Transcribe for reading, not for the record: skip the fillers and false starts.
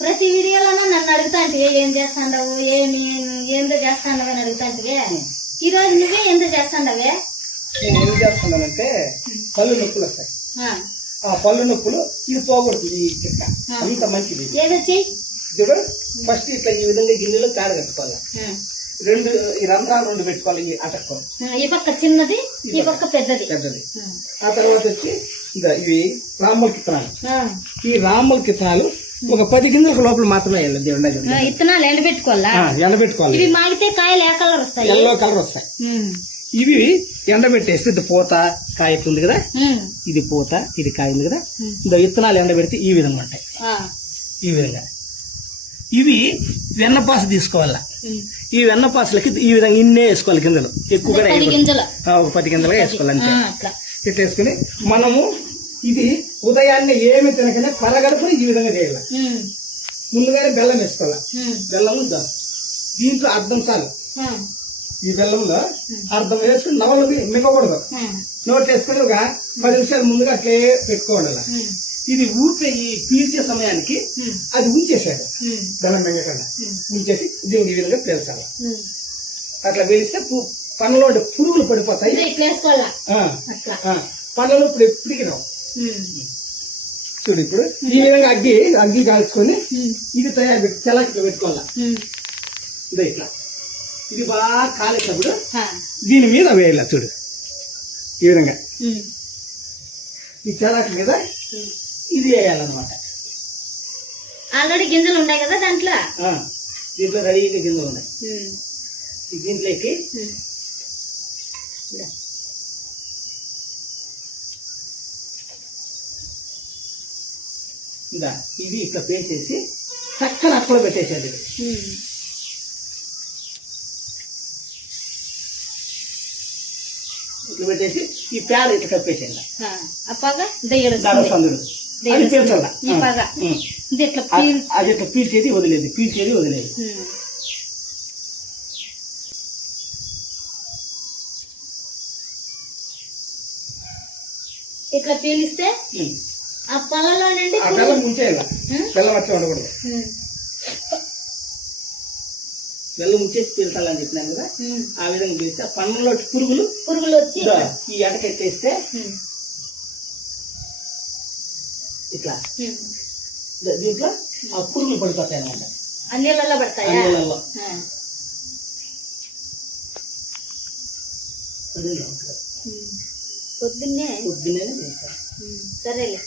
ప్రతి వీడియోలోనూ నన్ను అడుగుతాంటే ఏం చేస్తాండవు ఏందో చేస్తాండవు అని అడుగుతాంటే ఈ రోజు నువ్వే ఏందో చేస్తాండవే? నేను ఏం చేస్తున్నానంటే పళ్ళు నొప్పులు వస్తాయి. ఆ పళ్ళు నొప్పులు ఇది పోగొడుతుంది. ఈ చిక్క అంత మంచిది. ఏదొచ్చి ఫస్ట్ ఇట్లా ఈ విధంగా గిన్నెలో కాడ కట్టుకోవాలి. ఈ రంధ్రాలు రెండు పెట్టుకోవాలి. ఈ అటక్కం ఈ పక్క చిన్నది, ఈ పక్క పెద్దది. ఆ తర్వాత వచ్చి ఇవి రామ్మల కిత్తనాలు. ఈ రామ్మల కిత్తనాలు ఒక 10 గింజల లోపల మాత్రమే ఇత్తనాలు ఎండబెట్టుకోవాలా? ఎండబెట్టుకోవాలి. ఇవి మాగితే కాయలు ఏ కలర్ వస్తాయి? ఎల్లో కలర్ వస్తాయి. ఇవి ఎండబెట్టేస్తే ఇది పూత కాయ ఉంది కదా, ఇది పూత ఇది కాయ ఉంది కదా. ఇత్తనాలు ఎండబెడితే ఈ విధంగా ఉంటాయి. ఈ విధంగా ఇవి వెన్నపాస తీసుకోవాలా. ఈ వెన్నపాసలకి ఈ విధంగా ఇన్నే వేసుకోవాలి. గింజలు ఎక్కువగా ఒక 10 గింజలుగా వేసుకోవాలి. అంతే. ఇట్లా వేసుకుని మనము ఇది ఉదయాన్నే ఏమి తినకనే పరగడుపుని ఈ విధంగా చేయాలి. ముందుగానే బెల్లం వేసుకోవాలి. బెల్లం దీంట్లో అర్ధం సార్లు ఈ బెల్లంలో అర్ధం వేసుకుని నవలు మిగకూడదు. నోట్ వేసుకుని ఒక 10 నిమిషాలు ముందుగా అట్లే పెట్టుకోవాలి. ఇది ఊపే ఈ పీల్చే సమయానికి అది ఉంచేసాడు. బెల్లం మింగకుండా ఉంచేసి దీనికి ఈ విధంగా పేల్చాలి. అట్లా పేలిస్తే పనులో పురుగులు పడిపోతాయి. పనులు ఇప్పుడు ఎప్పటికి రావు. చూడు ఇప్పుడు ఈ విధంగా అగ్గి కాల్చుకొని ఇది తయారు పెట్టి చలాకి పెట్టుకోవాలా. ఇదే ఇట్లా ఇది బాగా కాలేటప్పుడు దీని మీద వేయాల. చూడు ఈ విధంగా ఈ చలాకి మీద ఇది వేయాలన్నమాట. ఆల్రెడీ గింజలు ఉన్నాయి కదా దాంట్లో. దీంట్లో రెడీగా గింజలు ఉన్నాయి. ఈ దీంట్లోకి ఇంకా ఇది ఇట్లా పేసేసి చక్కని అక్కడ పెట్టేసేది. ఇట్లా పెట్టేసి ఈ పేడ ఇట్లా కప్పేసేయాలి. అది ఇట్లా పీల్చేది వదిలేదు. ఇట్లా పీలిస్తే ఆ పొలంలో నుండి బెల్లం ముంచేయాలి. బెల్లం అట్లా ఉండకూడదు. బెల్లం ముంచేసి పీల్చాలని చెప్పినాను కదా. ఆ విధంగా పీలిస్తే ఆ పన్నులో పురుగులు వచ్చి ఈ ఎడకెట్టేస్తే ఇట్లా దీంట్లో ఆ పురుగులు పడిపోతాయి అన్నమాట. అన్నిళ్ళల్లో పడతాయి. పొద్దున్నే పొద్దున్నే సరేలే.